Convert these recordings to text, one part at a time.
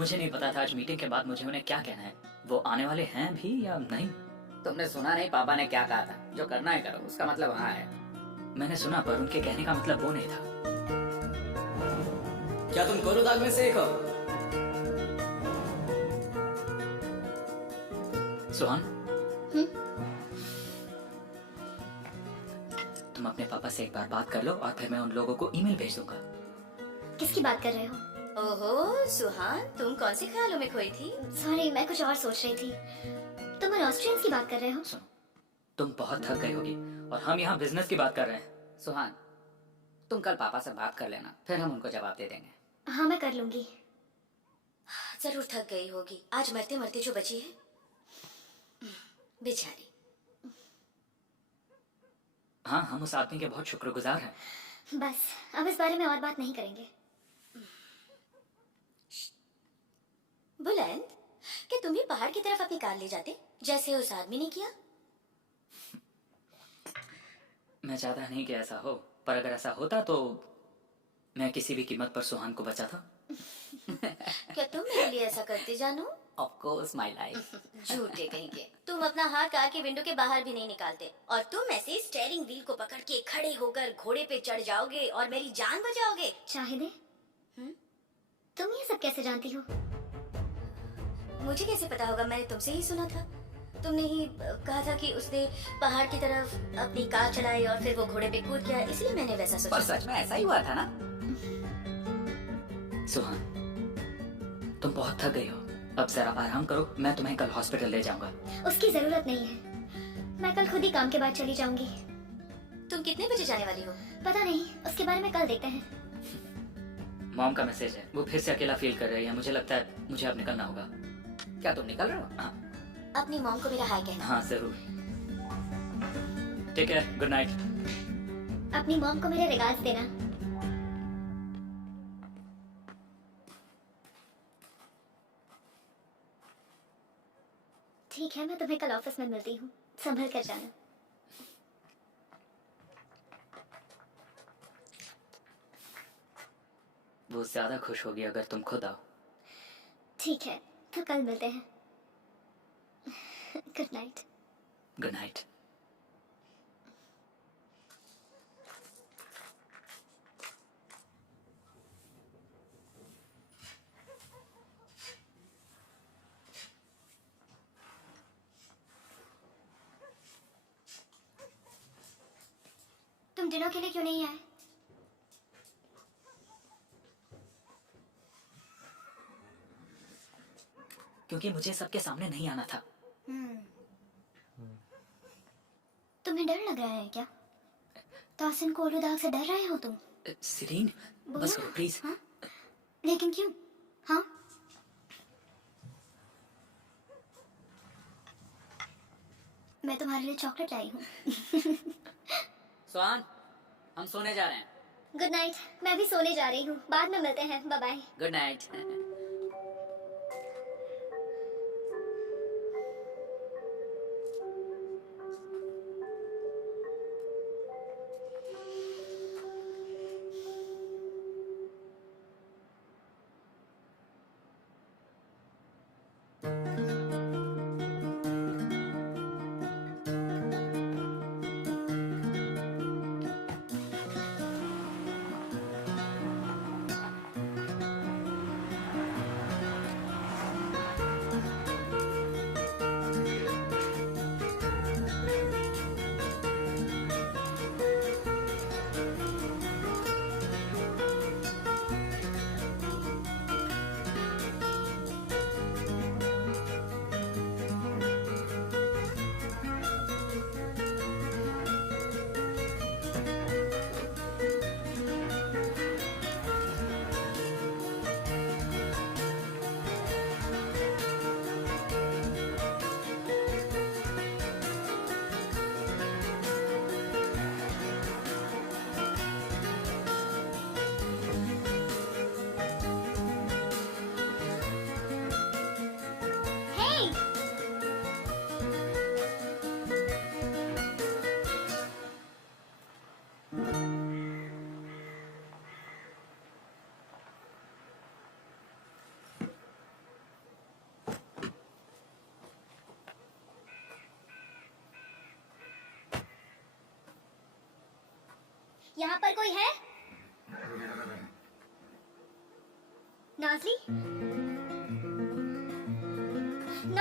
मुझे नहीं पता था आज मीटिंग के बाद मुझे उन्हें क्या कहना है। वो आने वाले हैं भी या नहीं? तुमने सुना नहीं पापा ने क्या कहा था? जो करना है करो, उसका मतलब हाँ है। मैंने सुना पर उनके कहने का मतलब वो नहीं था। क्या तुम कोरोदाग में से एक हो? सुहान, तुम अपने पापा से एक बार बात कर लो और फिर मैं उन लोगों को ईमेल भेज दूंगा। किसकी बात कर रहे हो? ओहो सुहान, तुम कौन से ख्यालों में खोई थी? सॉरी, मैं कुछ और सोच रही थी। तुम उन ऑस्ट्रियंस की बात कर रहे हो? सुनो, तुम बहुत थक गई होगी और हम यहाँ बिजनेस की बात कर रहे हैं। सुहान, तुम कल पापा से बात कर लेना, फिर हम उनको जवाब दे देंगे। हाँ, मैं कर लूंगी। जरूर थक गई होगी, आज मरते मरते जो बची है बेचारी। हाँ, हम उस आदमी के बहुत शुक्रगुजार हैं। बस अब इस बारे में और बात नहीं करेंगे। बुलंद, क्या तुम भी पहाड़ की तरफ अपनी कार ले जाते जैसे उस आदमी ने किया? मैं चाहता नहीं कि ऐसा हो, पर अगर ऐसा होता तो मैं किसी भी कीमत पर सुहान को बचाता। क्या तुम मेरे लिए ऐसा करते जानो? Of course my life. झूठे कहीं के। तुम अपना हाथ कार के विंडो के बाहर भी नहीं निकालते और तुम ऐसे स्टीयरिंग व्हील को पकड़ के खड़े होकर घोड़े पे चढ़ जाओगे और मेरी जान बचाओगे। शाहिदे, तुम ये सब कैसे जानती हो? मुझे कैसे पता होगा? मैंने तुमसे ही सुना था। तुमने ही कहा था कि उसने पहाड़ की तरफ अपनी कार चलाई और फिर वो घोड़े पे कूद गया, इसलिए मैंने वैसा सोचा। पर सच में ऐसा ही हुआ था ना? सुहान, तुम बहुत थक गई हो, अब जरा आराम करो। मैं तुम्हें कल हॉस्पिटल ले जाऊंगा। उसकी जरूरत नहीं है, मैं कल खुद ही काम के बाद चली जाऊंगी। तुम कितने बजे जाने वाली हो? पता नहीं, उसके बारे में कल देखते हैं। मॉम का मैसेज है, वो फिर से अकेला फील कर रही है। मुझे लगता है मुझे अब निकलना होगा। क्या तुम निकल रहे हो? हाँ अपनी मॉम को मेरा हाय कहना। हाँ जरूर। ठीक है, गुड नाइट। अपनी मॉम को मेरे रिगार्ड्स देना। ठीक है, मैं तुम्हें कल ऑफिस में मिलती हूँ, संभल कर जाना। वो ज्यादा खुश होगी अगर तुम खुद आओ। ठीक है, तो कल मिलते हैं। Good night. Good night. तुम डिनर के लिए क्यों नहीं आए? क्योंकि मुझे सबके सामने नहीं आना था। तुम्हें डर लग रहा है क्या? तासिन को कोरोदाग से डर रहे हो तुम? सिरीन, बस करो प्लीज। हाँ? लेकिन क्यों? हाँ? मैं तुम्हारे लिए चॉकलेट लाई हूँ। सुहान, हम सोने जा रहे हैं। Good night. मैं भी सोने जा रही हूँ, बाद में मिलते हैं। Bye bye. Good night.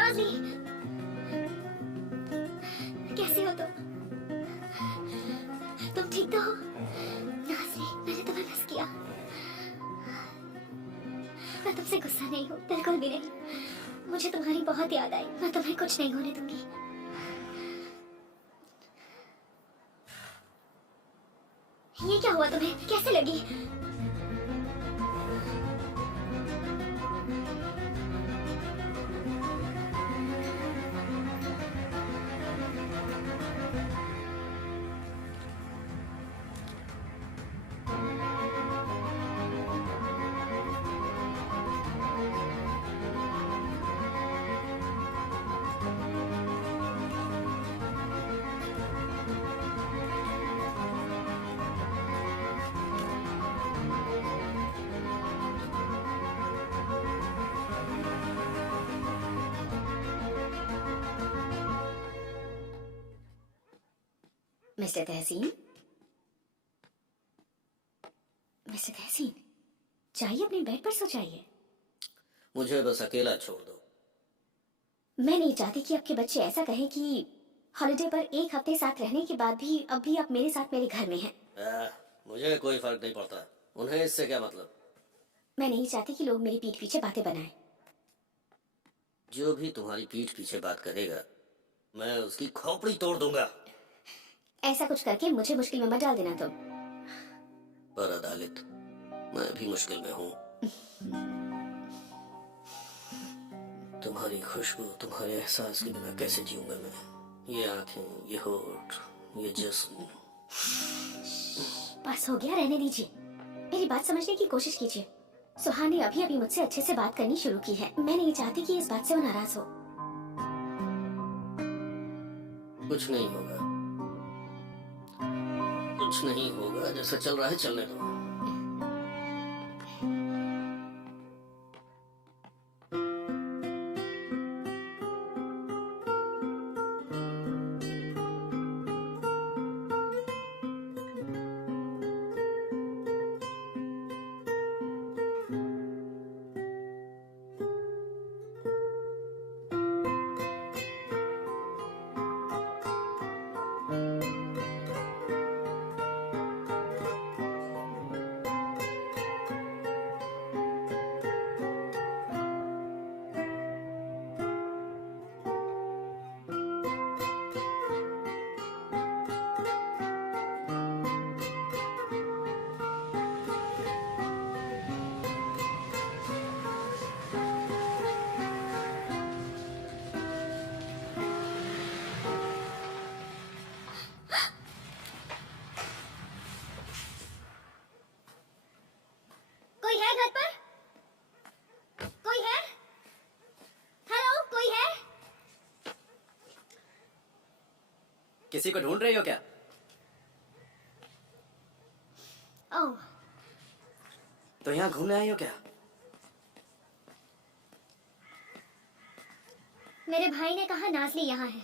नाज़ी, कैसे हो तुम? तुम ठीक तो हो? नाज़ी, मैंने तुम्हें मिस किया। मैं तुमसे गुस्सा नहीं हूँ, बिल्कुल भी नहीं। मुझे तुम्हारी बहुत याद आई। मैं तुम्हें कुछ नहीं होने दूंगी। ये क्या हुआ तुम्हें? कैसे लगी? मिस्टर तहसीन, मिस्टर तहसीन, जाइए अपने बेड पर सो जाइए। मुझे बस अकेला छोड़ दो। मैं नहीं चाहती कि आपके बच्चे ऐसा कहें कि हॉलिडे पर एक हफ्ते साथ रहने के बाद भी अब भी आप मेरे साथ मेरे घर में हैं। मुझे कोई फर्क नहीं पड़ता, उन्हें इससे क्या मतलब। मैं नहीं चाहती कि लोग मेरी पीठ पीछे बातें बनाएं। जो भी तुम्हारी पीठ पीछे बात करेगा मैं उसकी खोपड़ी तोड़ दूंगा। ऐसा कुछ करके मुझे मुश्किल में मत डाल देना तुम। पर अदालत, मैं भी मुश्किल में हूँ। तुम्हारी खुशबू, तुम्हारे एहसास के बिना कैसे जीऊंगा मैं। ये आंखें, ये होठ, ये जिस्म। बस हो गया, रहने दीजिए। मेरी बात समझने की कोशिश कीजिए। सुहान ने अभी अभी मुझसे अच्छे से बात करनी शुरू की है। मैं नहीं चाहती कि इस बात से वो नाराज हो। कुछ नहीं होगा, कुछ नहीं होगा। जैसा चल रहा है चलने दो। कोई है घर पर? कोई है? हेलो, कोई है? किसी को ढूंढ रही हो क्या? ओह, तो यहाँ घूमने आई हो क्या? मेरे भाई ने कहा नाज़ली यहाँ है।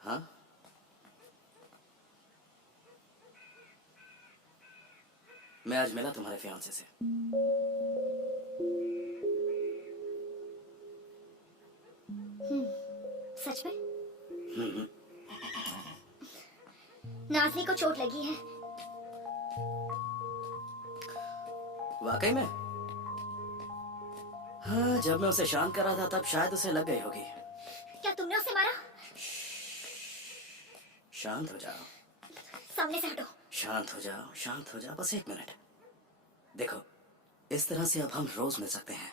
हाँ, मैं आज मिला तुम्हारे फियांसे से। सच में? नाज़ली को चोट लगी है। वाकई में? हाँ, जब मैं उसे शांत कर रहा था तब शायद उसे लग गई होगी। क्या तुमने उसे मारा? शांत हो जाओ, सामने से हटो। शांत हो जाओ, शांत हो जाओ, बस एक मिनट। देखो, इस तरह से अब हम रोज मिल सकते हैं।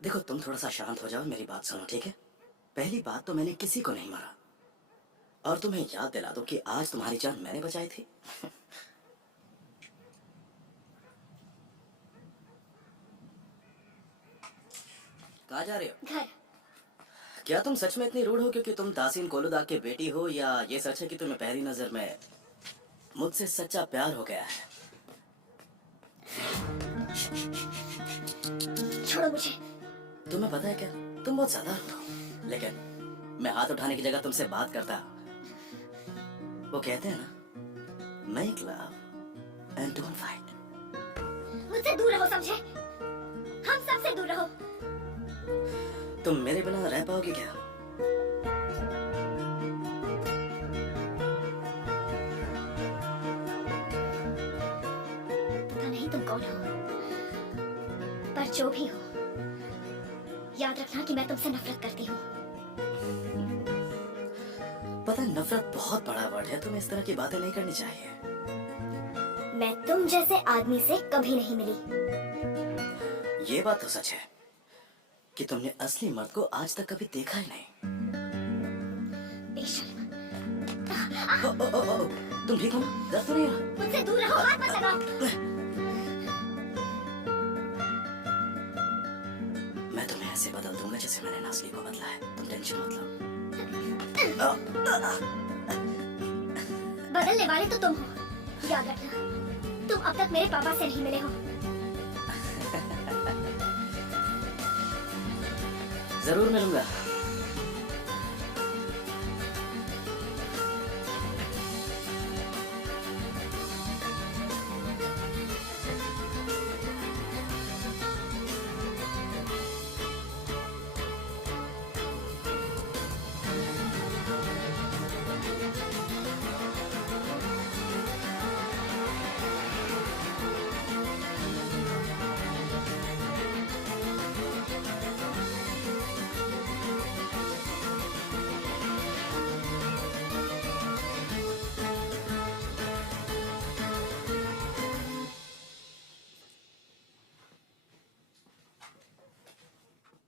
देखो, तुम थोड़ा सा शांत हो जाओ, मेरी बात सुनो, ठीक है? पहली बात तो मैंने किसी को नहीं मारा, और तुम्हें याद दिला दो कि आज तुम्हारी जान मैंने बचाई थी। कहाँ जा रहे हो? घर। क्या तुम सच में इतनी रूड हो क्योंकि तुम तासीन कोलुदाग की बेटी हो, या ये सच है कि तुम्हें पहली नजर में मुझसे सच्चा प्यार हो गया है? छोड़ो मुझे। तुम्हें पता है क्या, तुम बहुत ज्यादा रूड हो, लेकिन मैं हाथ उठाने की जगह तुमसे बात करता। वो कहते हैं ना, make love and don't fight. मुझसे दूर रहो, समझे? हम सबसे दूर रहो। तुम मेरे बिना रह पाओगे क्या? पता नहीं तुम कौन हो, पर जो भी हो, याद रखना कि मैं तुमसे नफरत करती हूँ। पता है, नफरत बहुत बड़ा वर्ड है, तुम्हें इस तरह की बातें नहीं करनी चाहिए। मैं तुम जैसे आदमी से कभी नहीं मिली। ये बात तो सच है कि तुमने असली मर्द को आज तक कभी देखा ही नहीं। बेशर्म, ओ, तुम ठीक हो ना? दर्द तो नहीं हो? मुझसे दूर रहो, हाथ मत लगाओ। मैं तुम्हें ऐसे बदल दूंगा जैसे मैंने नासली को बदला है, तुम टेंशन मत लो। बदलने वाले तो तुम हो, याद रखना। तुम अब तक मेरे पापा से नहीं मिले हो। जरूर मिलूंगा।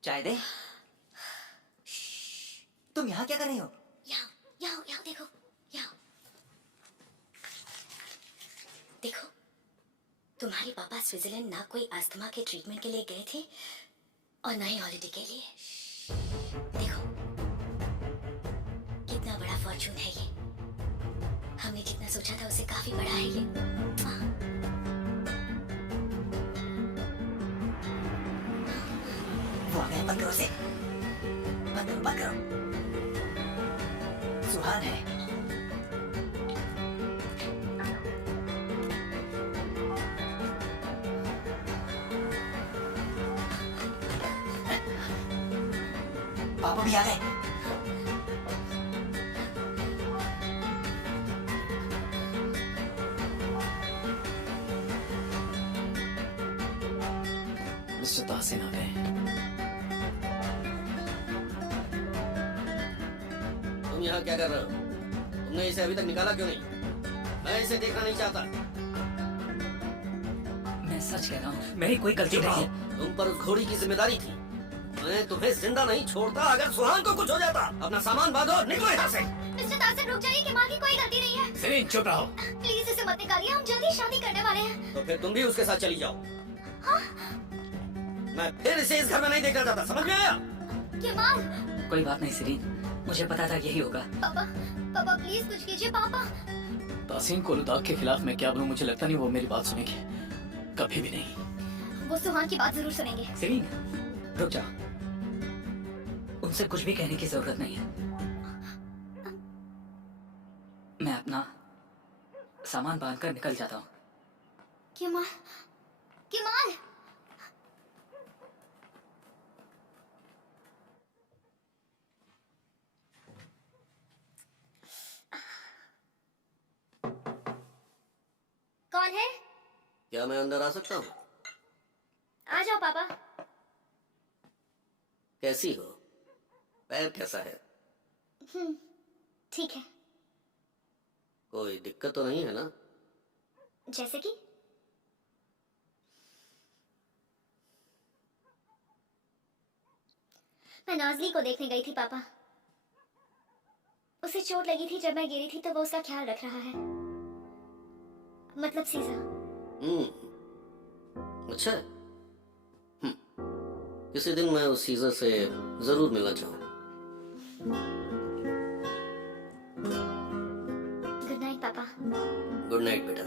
चाय दे। तुम यहाँ क्या कर रही हो? यहाँ यहाँ यहाँ देखो, यहाँ देखो। तुम्हारे पापा स्विट्जरलैंड ना कोई अस्थमा के ट्रीटमेंट के लिए गए थे और ना ही हॉलिडे के लिए। देखो कितना बड़ा फॉर्चून है ये। हमने जितना सोचा था उससे काफी बड़ा है ये। वो आ गए, बंद करो उसे। बंद करो, बंद करो। सुहान है। पापा भी आ गए। मिस्टर ताहसीन आ गए। तुम यहाँ क्या कर रहे हो? तुमने इसे अभी तक निकाला क्यों नहीं? मैं इसे देखना नहीं चाहता। मैं सच कह रहा हूँ, मेरी कोई गलती नहीं है। तुम पर उस घोड़ी की जिम्मेदारी थी। मैं तुम्हें जिंदा नहीं छोड़ता अगर सुहान को कुछ हो जाता। अपना सामान बांधो और निकलो यहाँ से। मिस्टर तासिन, रुक जाइए, कि माँ की कोई गलती नहीं है। सेलिन चुप रहो। प्लीज इसे मत निकालिए, हम जल्दी शादी करने वाले हैं। तो फिर तुम भी उसके साथ चली जाओ। मैं फिर इसे इस घर में नहीं देखना चाहता, समझ में आया? केमाल, कोई बात नहीं सेलिन, मुझे पता था यही होगा। पापा, पापा प्लीज कुछ कीजिए पापा। ताहसीन को लुदाख के खिलाफ मैं क्या बोलूं, मुझे लगता नहीं वो मेरी बात सुनेंगे, कभी भी नहीं। वो सुहान की बात जरूर सुनेंगे। सेलिन रुक जा, उनसे कुछ भी कहने की जरूरत नहीं है। मैं अपना सामान बांधकर निकल जाता हूँ। केमाल, केमाल, कौन है? क्या मैं अंदर आ सकता हूँ? आ जाओ पापा। कैसी हो? पैर कैसा है? ठीक है। कोई दिक्कत तो नहीं है ना? जैसे कि? मैं नाजली को देखने गई थी पापा। उसे चोट लगी थी जब मैं गिरी थी, तो वो उसका ख्याल रख रहा है। मतलब सीजा। अच्छा है। किसी दिन मैं उस सीजर से जरूर मिलना चाहूँ। गुड नाइट पापा। गुड नाइट बेटा।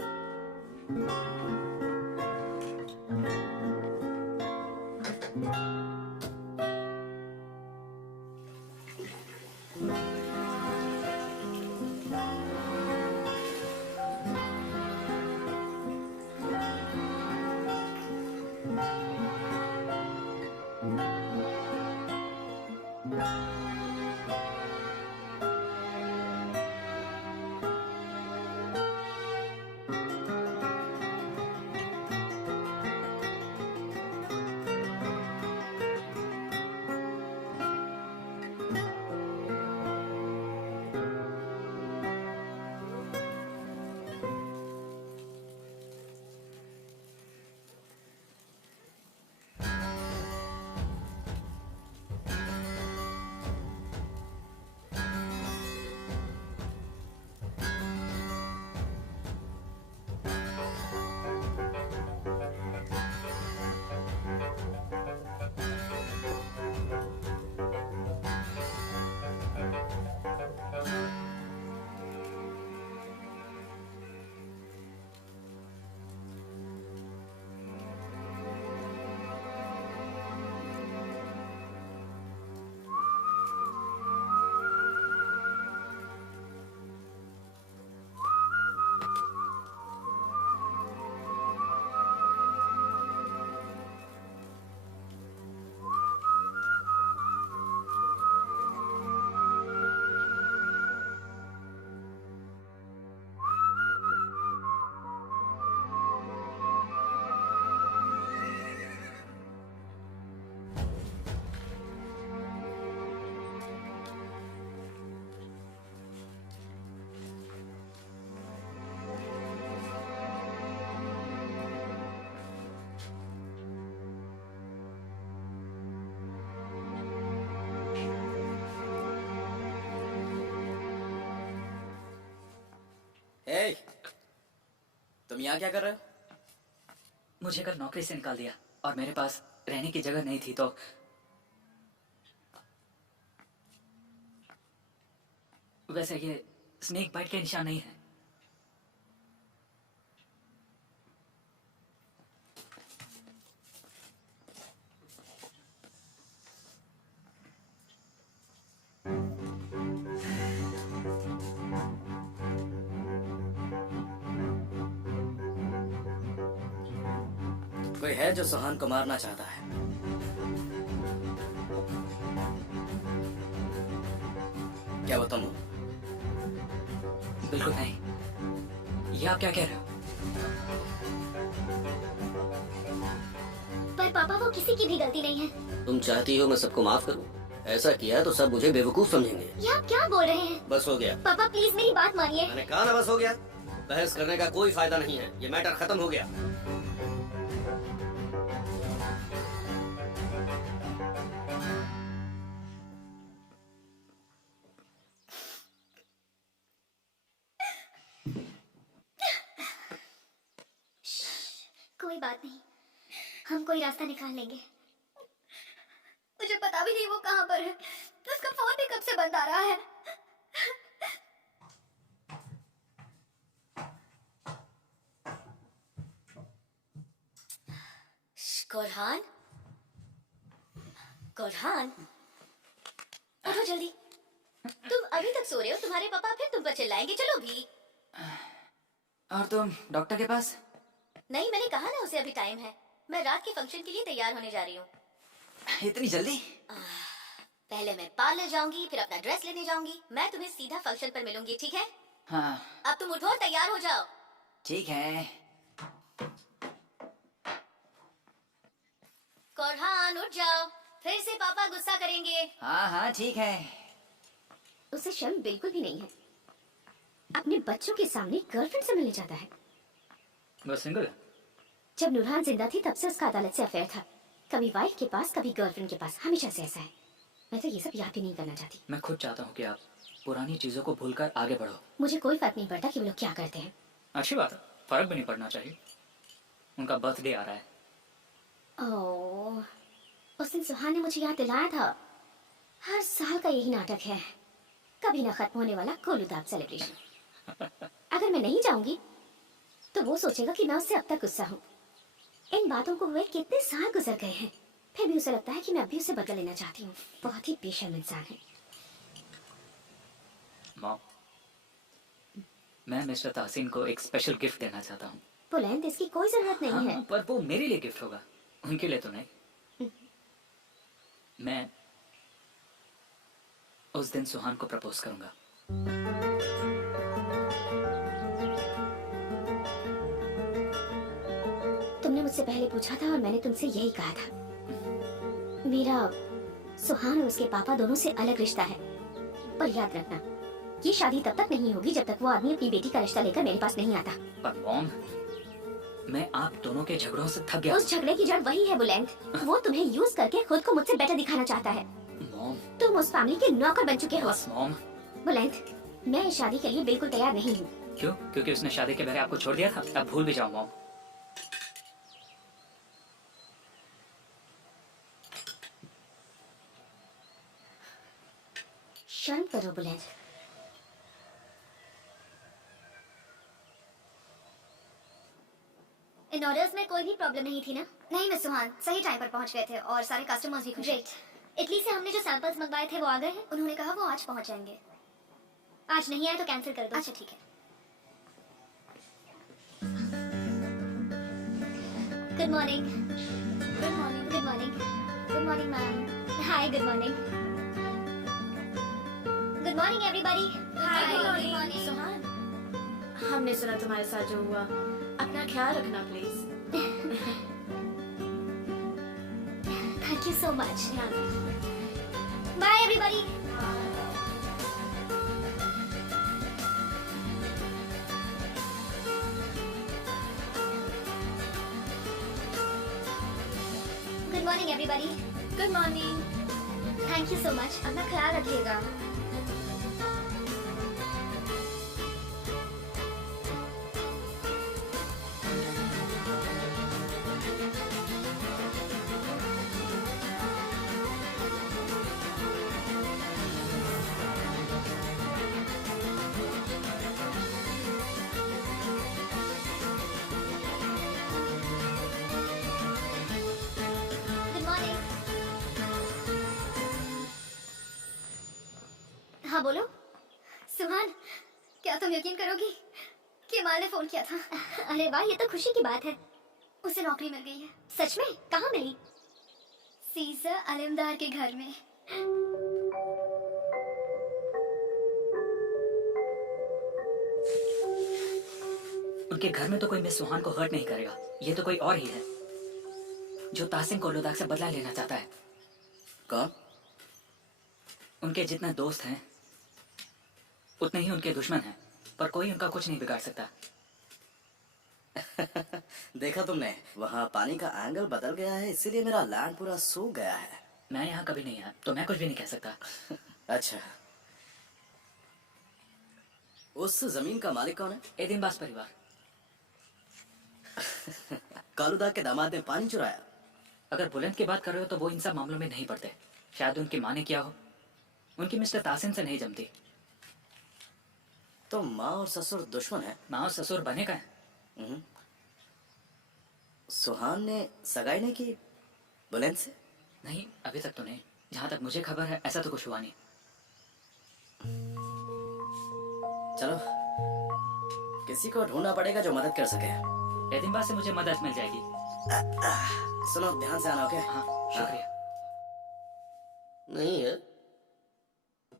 यहाँ क्या कर रहे हो? मुझे कल नौकरी से निकाल दिया और मेरे पास रहने की जगह नहीं थी, तो वैसे ये स्नेक बाइट के निशान नहीं है। कोई है जो सुहान को मारना चाहता है? क्या वो तुम हो? बिल्कुल नहीं। ये आप क्या कह रहे हो? पर पापा वो किसी की भी गलती नहीं है। तुम चाहती हो मैं सबको माफ करूं? ऐसा किया तो सब मुझे बेवकूफ समझेंगे। ये आप क्या बोल रहे हैं? बस हो गया। पापा प्लीज मेरी बात मानिए। मैंने कहा ना बस हो गया। बहस करने का कोई फायदा नहीं है, ये मैटर खत्म हो गया। कोई बात नहीं, हम कोई रास्ता निकाल लेंगे। मुझे पता भी नहीं वो कहाँ पर है। उसका फोन भी कब से बंद आ रहा है। कोरहान, कोरहान, उठो जल्दी। तुम अभी तक सो रहे हो, तुम्हारे पापा फिर तुम पर चिल्लाएंगे। चलो भी। और तुम डॉक्टर के पास? नहीं, मैंने कहा ना उसे अभी टाइम है। मैं रात के फंक्शन के लिए तैयार होने जा रही हूँ। इतनी जल्दी? पहले मैं पार्लर जाऊंगी, फिर अपना ड्रेस लेने जाऊंगी। मैं तुम्हें सीधा फंक्शन पर मिलूंगी, ठीक है? हाँ अब तुम उठो और तैयार हो जाओ। ठीक है। कोरहान उठ जाओ, फिर से पापा गुस्सा करेंगे। हाँ हाँ ठीक है। उसे शर्म बिल्कुल भी नहीं है। अपने बच्चों के सामने गर्लफ्रेंड से मिलने जाता है। वो सिंगल है? जब नूरहान जिंदा थी तब से उसका अदालत से अफेयर था। कभी वाइफ के पास, कभी गर्लफ्रेंड के पास, हमेशा से ऐसा है। मैं तो ये सब याद भी नहीं करना चाहती। मैं खुद चाहता हूँ कि आप पुरानी चीजों को भूलकर आगे बढ़ो। मुझे कोई फर्क नहीं पड़ता कि वो लोग क्या करते हैं। अच्छी बात है, फर्क भी नहीं पड़ना चाहिए। उनका बर्थडे आ रहा है। ओह, उस दिन सुहान ने मुझे याद दिलाया था। हर साल का यही नाटक है, कभी ना खत्म होने वाला कोलूदाब सेलिब्रेशन। अगर मैं नहीं जाऊंगी तो वो सोचेगा कि मैं उससे अब तक गुस्सा हूँ। इन बातों को हुए कितने साल गुजर गए हैं, फिर भी उसे लगता है कि मैं अभी उसे बदला लेना चाहती हूँ। बहुत ही बेशर्म इंसान है। मॉम, मैं मिस्टर ताहसीन को एक स्पेशल गिफ्ट देना चाहता हूँ। बुलंद, इसकी कोई जरूरत नहीं है। हाँ, पर वो मेरे लिए गिफ्ट होगा, उनके लिए तो नहीं। मैं उस दिन सुहान को प्रपोज करूंगा। तुमने मुझसे पहले पूछा था और मैंने तुमसे यही कहा था। मेरा सुहान और उसके पापा दोनों से अलग रिश्ता है। पर याद रखना, ये शादी तब तक नहीं होगी जब तक वो आदमी अपनी बेटी का रिश्ता लेकर मेरे पास नहीं आता। पर मॉम, मैं आप दोनों के झगड़ों से थक गया। उस झगड़े की जड़ वही है बुलंद। वो तुम्हें यूज करके खुद को मुझसे बेटर दिखाना चाहता है। मॉम, तुम उस फैमिली के नौकर बन चुके हो। बस मॉम। बुलंद, मैं इस शादी के लिए बिल्कुल तैयार नहीं हूँ। क्यों? क्योंकि उसने शादी के पहले आपको छोड़ दिया था? अब भूल भी जाओ मॉम। शर्म करो बुलंद। इन ऑर्डर्स में कोई भी प्रॉब्लम नहीं थी ना? नहीं मिस सुहान, सही टाइम पर पहुंच गए थे और सारे कस्टमर्स भी खुश हैं। ग्रेट। इटली से हमने जो सैंपल्स मंगवाए थे वो आ गए हैं? उन्होंने कहा वो आज पहुंच जाएंगे। आज नहीं आए तो कैंसिल कर दो। अच्छा ठीक है। Good morning. Good morning. Good morning. Good morning ma'am. Hi, good morning. Good morning everybody. Hi, good morning. Suhan, हमने सुना तुम्हारे साथ जो हुआ, अपना ख्याल रखना please. Thank you so much. ध्यान रखना। Bye everybody. Good morning everybody. Good morning. Thank you so much. अपना ख्याल रखिएगा। हाँ बोलो। सुहान, क्या तुम यकीन करोगी कि माल ने फोन किया था? अरे वाह, ये तो खुशी की बात है। उसे नौकरी मिल गई है, सच में? कहाँ मिली? सीजर अलमदार के घर में। उनके घर में तो कोई मिस सुहान को हर्ट नहीं करेगा। ये तो कोई और ही है जो तासिन को लद्दाख से बदला लेना चाहता है। कौन? उनके जितने दोस्त हैं उतने ही उनके दुश्मन हैं, पर कोई उनका कुछ नहीं बिगाड़ सकता। देखा तुमने, वहाँ पानी का एंगल बदल गया है, इसीलिए मेरा लैंड पूरा सूख गया है। मैं यहाँ कभी नहीं आया तो मैं कुछ भी नहीं कह सकता। अच्छा, उस जमीन का मालिक कौन है? एदिनबास परिवार। कालूदाग के दामाद ने पानी चुराया? अगर बुलंद की बात कर रहे हो तो वो इन सब मामलों में नहीं पड़ते। शायद उनकी माँ ने किया हो। उनकी मिस्टर तासिन से नहीं जमती। तो माँ और ससुर दुश्मन है? माँ और ससुर बने का है। सुहान ने सगाई नहीं की बुलंद से? नहीं, अभी तक तो नहीं। जहाँ तक मुझे खबर है ऐसा तो कुछ हुआ नहीं। चलो, किसी को ढूंढना पड़ेगा जो मदद कर सके। एदिनबास से मुझे मदद मिल जाएगी। सुनो, ध्यान से आना, ओके? हाँ, शुक्रिया। नहीं है,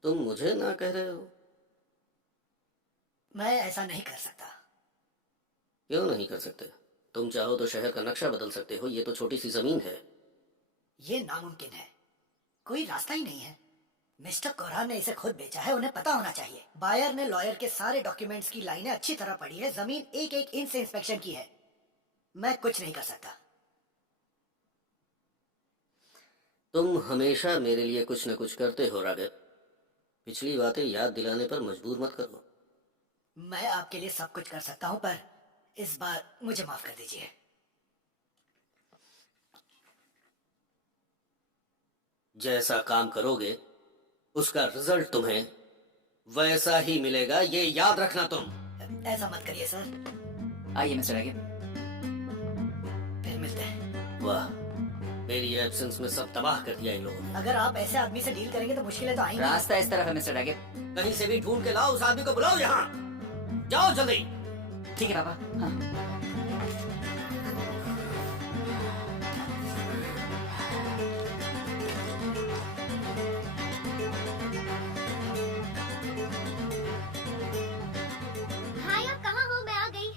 तुम मुझे ना कह रहे हो? मैं ऐसा नहीं कर सकता। क्यों नहीं कर सकते? तुम चाहो तो शहर का नक्शा बदल सकते हो। ये तो छोटी सी जमीन है। ये नामुमकिन है, कोई रास्ता ही नहीं है। मिस्टर कोरहान ने इसे खुद बेचा है, उन्हें पता होना चाहिए। बायर ने लॉयर के सारे डॉक्यूमेंट्स की लाइनें अच्छी तरह पढ़ी है, जमीन एक एक इंच से इंस्पेक्शन की है। मैं कुछ नहीं कर सकता। तुम हमेशा मेरे लिए कुछ न कुछ करते हो रागिब। पिछली बातें याद दिलाने पर मजबूर मत करो। मैं आपके लिए सब कुछ कर सकता हूँ, पर इस बार मुझे माफ कर दीजिए। जैसा काम करोगे उसका रिजल्ट तुम्हें वैसा ही मिलेगा, ये याद रखना तुम। ऐसा मत करिए सर। आइए मिस्टर आगे। फिर मिलते हैं। वाह, मेरी एब्सेंस में सब तबाह कर दिया इन लोगों ने। अगर आप ऐसे आदमी से डील करेंगे तो मुश्किलें तो आएंगी। रास्ता इस तरफ है मिस्टर आगे। कहीं से भी ढूंढ के लाओ, उस आदमी को बुलाओ यहाँ। जाओ जल्दी। ठीक है पापा। हाँ। हाय, आप कहाँ हो? मैं आ गई।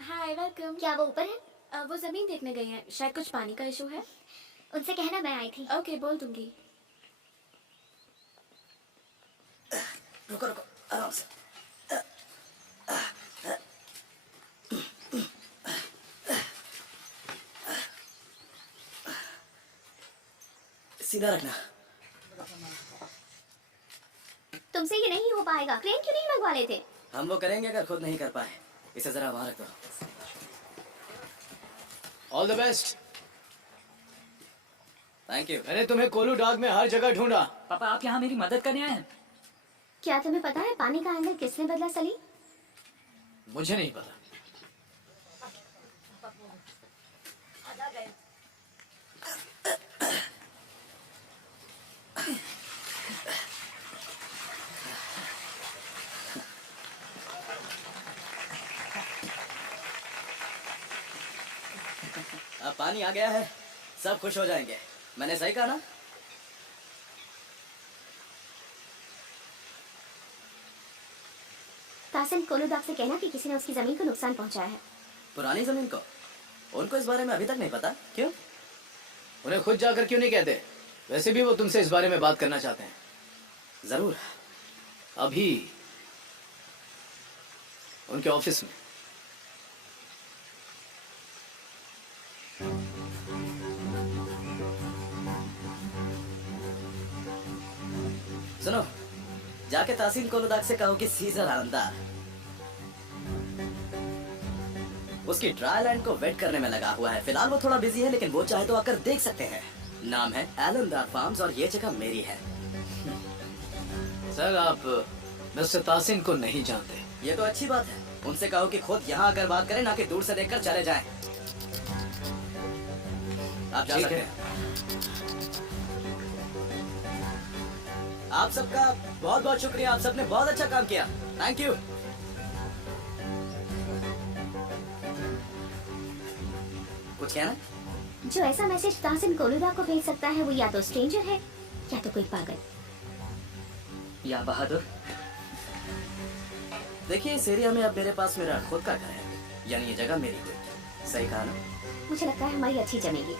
हाय, वेलकम। क्या वो ऊपर है? वो जमीन देखने गई हैं। शायद कुछ पानी का इशू है। उनसे कहना मैं आई थी। ओके, बोल दूंगी। रुको रुको, आराम से। सीधा रखना। तुमसे ये नहीं हो पाएगा। क्रेन क्यों नहीं मंगवा लेते? हम वो करेंगे अगर खुद नहीं कर पाए। इसे जरा वहां रख दो। All the best. Thank you. मैंने तुम्हें कोलू डाग में हर जगह ढूंढा। पापा, आप यहाँ मेरी मदद करने आए हैं? क्या तुम्हें पता है पानी का एंगल किसने बदला सली? मुझे नहीं पता। अब पानी आ गया है, सब खुश हो जाएंगे। मैंने सही कहा ना? तासिन कोलूदाग से कहना कि किसी ने उसकी जमीन को नुकसान पहुंचाया है। पुरानी जमीन को? उनको इस बारे में अभी तक नहीं पता। क्यों? उन्हें खुद जाकर क्यों नहीं कहते? वैसे भी वो तुमसे इस बारे में बात करना चाहते हैं। जरूर। अभी उनके ऑफिस में। सुनो, जाके तासीन कोलूदाग से कहो कि सीजर आलमदार उसकी ट्रायल लैंड को वेट करने में लगा हुआ है। फिलहाल वो थोड़ा बिजी है, लेकिन वो चाहे तो आकर देख सकते हैं। नाम है आलमदार फार्म्स और ये जगह मेरी है। सर, आप मिस्टर तासिन को नहीं जानते। ये तो अच्छी बात है। उनसे कहो कि खुद यहाँ आकर बात करें, ना कि दूर से देखकर चले जाएं। आप जा ठीक सकते है। हैं। आप सबका बहुत बहुत शुक्रिया, आप सबने बहुत अच्छा काम किया, थैंक यू। कुछ कहना? जो ऐसा मैसेज ताहसिन कोलुदा को भेज सकता है वो या तो स्ट्रेंजर है या तो कोई पागल। या बहादुर। देखिए इस एरिया में अब मेरे पास मेरा खुद का घर है, यानी ये जगह मेरी हुई। सही कहा ना? मुझे लगता है हमारी अच्छी जमेगी।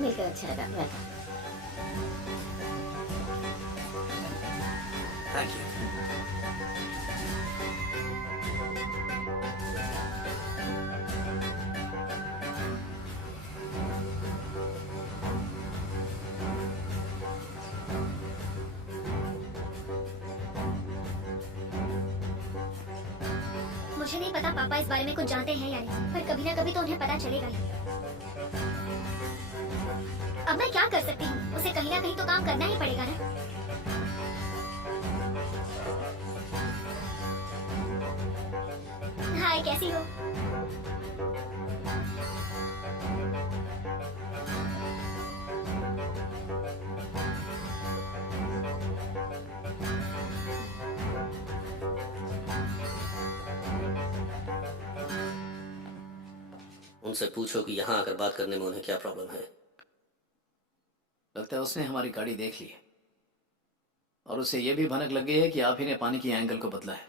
मिलकर अच्छा लगा। वेलकम। Thank you. मुझे नहीं पता पापा इस बारे में कुछ जानते हैं या नहीं, पर कभी ना कभी तो उन्हें पता चलेगा ही। अब मैं क्या कर सकती हूँ? उसे कहीं ना कहीं तो काम करना ही पड़ेगा ना। हाय, कैसी हो? उनसे पूछो कि यहाँ आकर बात करने में उन्हें क्या प्रॉब्लम है। लगता है उसने हमारी गाड़ी देख ली है और उसे ये भी भनक लग गई है कि आप ही ने पानी की एंगल को बदला है।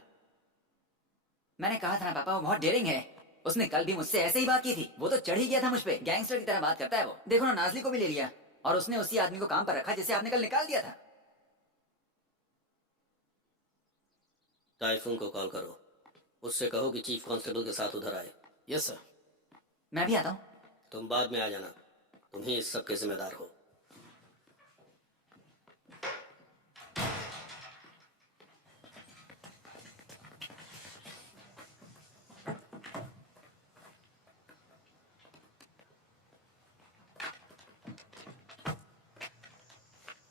मैंने कहा था ना पापा, वो बहुत डेयरिंग है। उसने कल भी मुझसे ऐसे ही बात की थी। वो तो चढ़ ही गया था मुझ पे, गैंगस्टर की तरह बात करता है वो। देखो ना, नाजली को भी ले लिया और उसने उसी आदमी को काम पर रखा जिसे आपने कल निकाल दिया था। टाइफून को कॉल करो, उससे कहो कि चीफ कांस्टेबल के साथ उधर आए। Yes sir. मैं भी आता हूँ। तुम बाद में आ जाना, तुम ही इस सब के जिम्मेदार हो।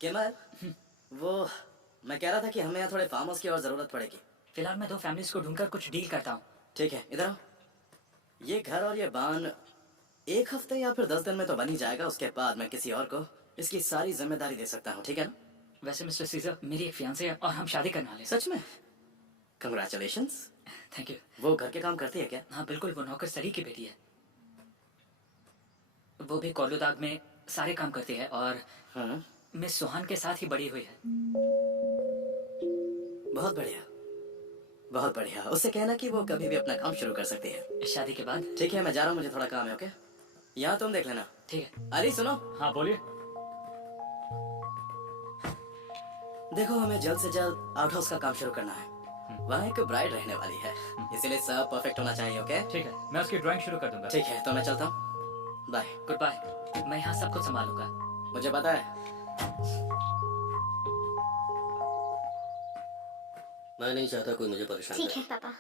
केमल, वो मैं कह रहा था कि हमें यहाँ थोड़े फार्म हाउस की और जरूरत पड़ेगी। फिलहाल मैं 2 फैमिलीज को ढूंढकर कुछ डील करता हूँ। ठीक है, इधर आओ। ये घर और ये बान 1 हफ्ते या फिर 10 दिन में तो बन ही जाएगा। उसके बाद मैं किसी और को इसकी सारी जिम्मेदारी दे सकता हूँ, ठीक है ना? वैसे मिस्टर सीजर, मेरी एक फियांसे है और हम शादी करने वाले हैं। सच में? कंग्रेचुलेशंस। Thank you. वो घर के काम करती है क्या? हाँ बिल्कुल, वो नौकर सरी की बेटी है। वो भी कोलुदाग में सारे काम करती है और हाँ, मिस सुहान के साथ ही बड़ी हुई है। बहुत बढ़िया, बहुत बढ़िया। उससे कहना कि वो कभी भी अपना काम शुरू कर सकती है। शादी के बाद। ठीक है, मैं जा रहा हूँ, मुझे थोड़ा काम है। ओके, यहाँ तुम देख लेना। ठीक है। अली सुनो, हाँ बोलिए। देखो हमें जल्द से जल्द आउट हाउस का काम शुरू करना है। वहाँ एक ब्राइड रहने वाली है, इसीलिए सब परफेक्ट होना चाहिए। ओके ठीक है, मैं उसकी ड्राइंग शुरू कर दूंगा। ठीक है, तो मैं चलता हूँ। बाय। Goodbye. मैं यहाँ सब कुछ संभालूंगा। मुझे पता है। मैं नहीं चाहता कोई मुझे परेशान ठीक करे। है पापा।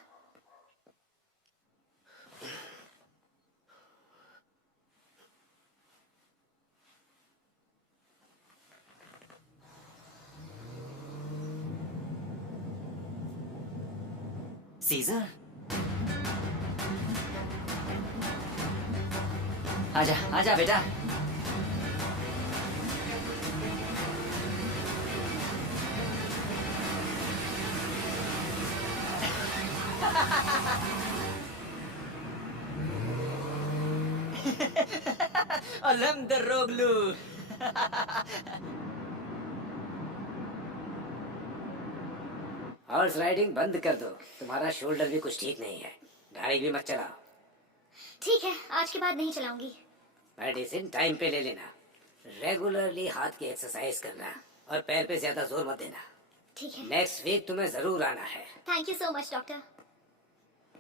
सीजर, आजा आजा बेटा। अलहम्दुलिल्लाह। हॉर्स राइडिंग बंद कर दो, तुम्हारा शोल्डर भी कुछ ठीक नहीं है। गाड़ी भी मत चलाओ। ठीक है, आज के बाद नहीं चलाऊंगी। मेडिसिन टाइम पे ले लेना, रेगुलरली हाथ की एक्सरसाइज करना और पैर पे ज्यादा जोर मत देना। ठीक है। नेक्स्ट वीक तुम्हें जरूर आना है। Thank you so much doctor.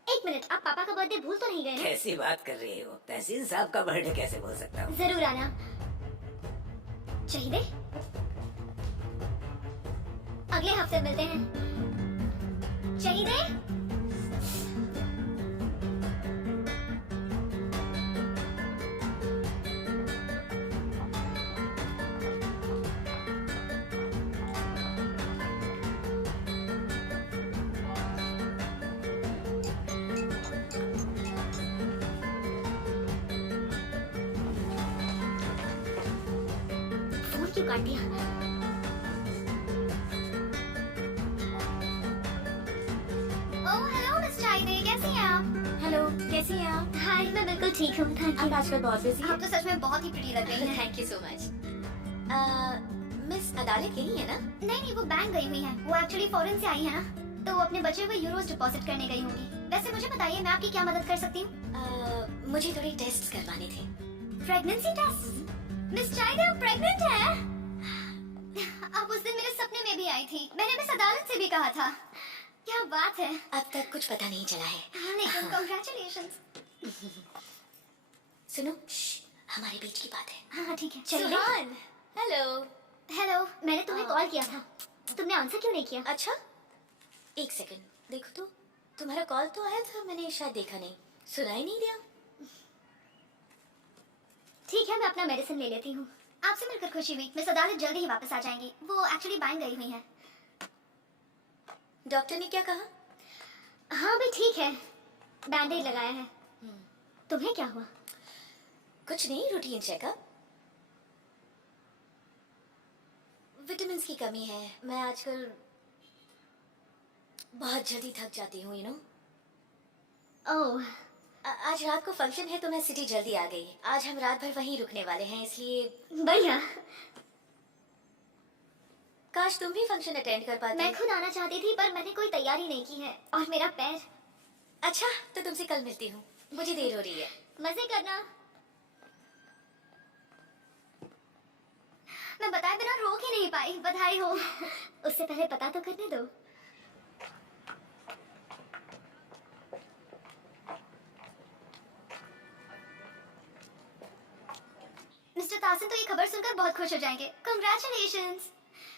एक मिनट, आप पापा का बर्थडे भूल तो नहीं गए ना? कैसी बात कर रही हो? तहसील साहब का बर्थडे कैसे भूल सकता हूँ? जरूर आना। चाहिए? अगले हफ्ते मिलते हैं। चाहिए? फोन क्यों काट दिया? कैसी हैं आप? हाय, मैं बिल्कुल ठीक हूँ, थैंक आप यू। आजकल बहुत बिजी आप हैं। तो सच में बहुत ही प्रिटी लग रही हैं। Thank you so much. Miss अदालत यही है ना? नहीं, वो बैंक गई हुई है। वो एक्चुअली फॉरेन से आई है ना, तो वो अपने बचे हुए यूरोस डिपॉजिट करने गई होंगी। वैसे मुझे बताइए, मैं आपकी क्या मदद कर सकती हूँ? मुझे थोड़े टेस्ट करवाने थे। Pregnancy test? Miss China pregnant है? अब उस दिन मेरे सपने में भी आई थी। मैंने मिस अदालत से भी कहा था। क्या बात है। अब तक कुछ पता नहीं चला है। हाँ, लेकिन कांग्रेचुलेशंस। सुनो, हमारे बीच की बात है। हाँ ठीक है, चलिए। सुहान, हेलो। हेलो, मैंने तुम्हें कॉल किया था, तुमने आंसर क्यों नहीं किया? अच्छा, एक सेकंड देखो तो, तुम्हारा कॉल तो आया था, मैंने शायद देखा नहीं, सुनाई नहीं दिया। ठीक है, मैं अपना मेडिसिन ले लेती हूँ। आपसे मिलकर खुशी हुई। मिस अदालत जल्दी ही वापस आ जाएंगी। वो एक्चुअली बैंक गई हुई है। डॉक्टर ने क्या कहा? हाँ भी ठीक है, बैंडेज लगाया है। तुम्हें क्या हुआ? कुछ नहीं, रूटीन चेकअप। विटामिन की कमी है। मैं आजकल बहुत जल्दी थक जाती हूँ, यू नो। ओह, आज रात को फंक्शन है तो मैं सिटी जल्दी आ गई। आज हम रात भर वहीं रुकने वाले हैं, इसलिए बढ़िया। काश तुम भी फंक्शन अटेंड कर पाती। मैं खुद आना चाहती थी, पर मैंने कोई तैयारी नहीं की है, और मेरा पैर। अच्छा, तो तुमसे कल मिलती हूँ, मुझे देर हो रही है। मजे करना। मैं बताए बिना रोक ही नहीं पाई। बधाई हो। उससे पहले पता तो करने दो। मिस्टर तासिन तो ये खबर सुनकर बहुत खुश हो जाएंगे। कंग्रेचुलेशंस।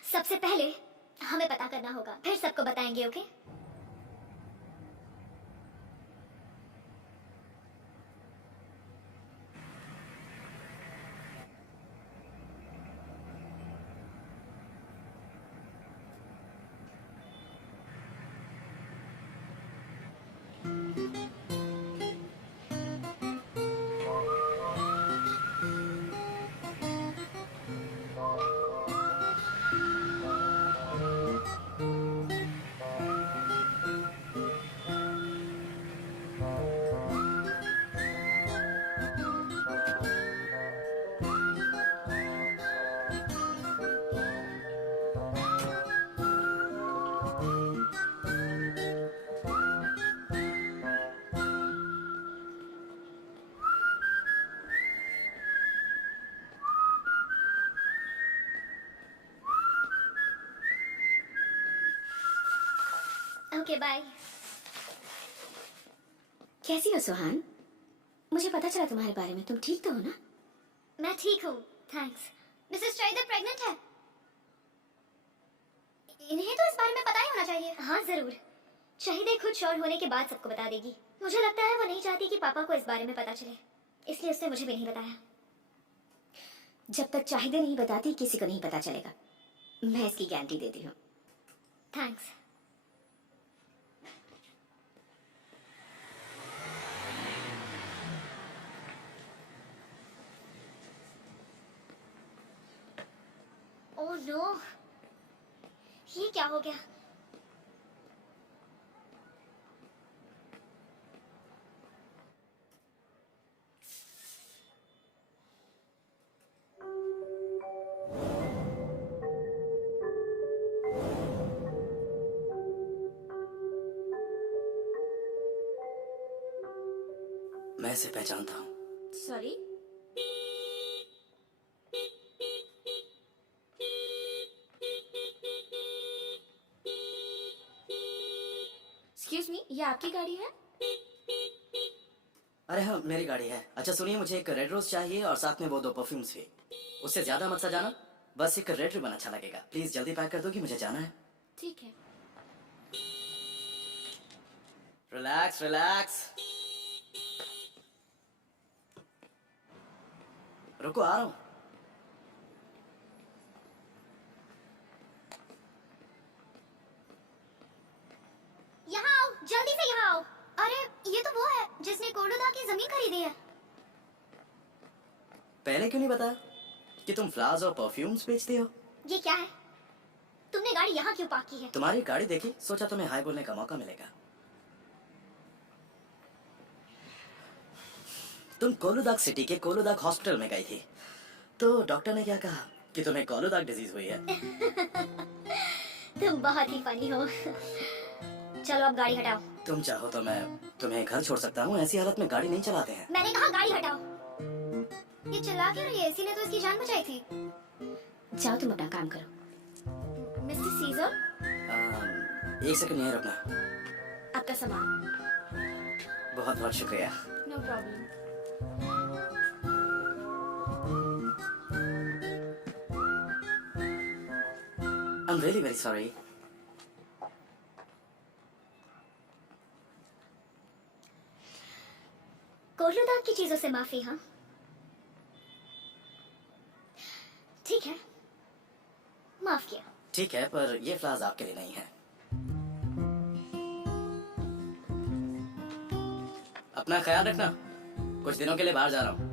सबसे पहले हमें पता करना होगा, फिर सबको बताएंगे, ओके? Okay, bye. कैसी हो सुहान? मुझे पता चला तुम्हारे बारे में। तुम ठीक तो हो ना? मैं ठीक हूँ, थैंक्स। मिसेस चाइना प्रेग्नेंट है। इन्हें तो इस बारे में पता ही होना चाहिए। हाँ जरूर, शाहिदे खुद श्योर होने के बाद सबको बता देगी। मुझे लगता है वो नहीं चाहती कि पापा को इस बारे में पता चले, इसलिए उसने मुझे भी नहीं बताया। जब तक चाहिदे नहीं बताती, किसी को नहीं पता चलेगा। मैं इसकी गारंटी देती हूँ। थैंक्स। ओह नो, ये क्या हो गया? मैं इसे पहचानता हूँ। सॉरी, एक्सक्यूज मी, ये आपकी गाड़ी है? अरे हाँ, मेरी गाड़ी है। अच्छा सुनिए, मुझे एक रेड रोज चाहिए और साथ में वो 2 परफ्यूम्स भी। उससे ज्यादा मत सजाना, बस एक रेड रिबन अच्छा लगेगा। प्लीज जल्दी पैक कर दो कि मुझे जाना है। ठीक है। Relax relax. रुको, आ रहा हूँ। यहाँ आओ, जल्दी से यहाँ आओ। अरे ये तो वो है जिसने कोडोदा की जमीन खरीदी है। पहले क्यों नहीं बताया कि तुम फ्लावर्स और परफ्यूम्स बेचते हो? ये क्या है? तुमने गाड़ी यहाँ क्यों पार्क की है? तुम्हारी गाड़ी देखी, सोचा तुम्हें हाय बोलने का मौका मिलेगा। तुम कोलुदाग सिटी के कोलुदाग हॉस्पिटल में गई थी, तो डॉक्टर ने क्या कहा कि तुम्हें कोलुदाग डिजीज हुई है? तुम बहुत ही फनी हो। चलो अब गाड़ी हटाओ। तुम चाहो तो मैं तुम्हें घर छोड़ सकता हूँ, ऐसी हालत में गाड़ी नहीं चलाते हैं। मैंने कहा गाड़ी हटाओ। ये चिल्ला क्यों रही है? इसी ने तो इसकी जान बचाई थी। जाओ तुम अपना काम करो। मिस्टर सीजर, 1 सेकंड यहीं रुकना। आपका सामान। बहुत बहुत शुक्रिया। No problem. I'm really very sorry. कोलुदाग की चीजों से माफी। हाँ ठीक है, माफ किया। ठीक है, पर ये फ्लावर्स आपके लिए नहीं है। अपना ख्याल रखना, कुछ दिनों के लिए बाहर जा रहा हूँ।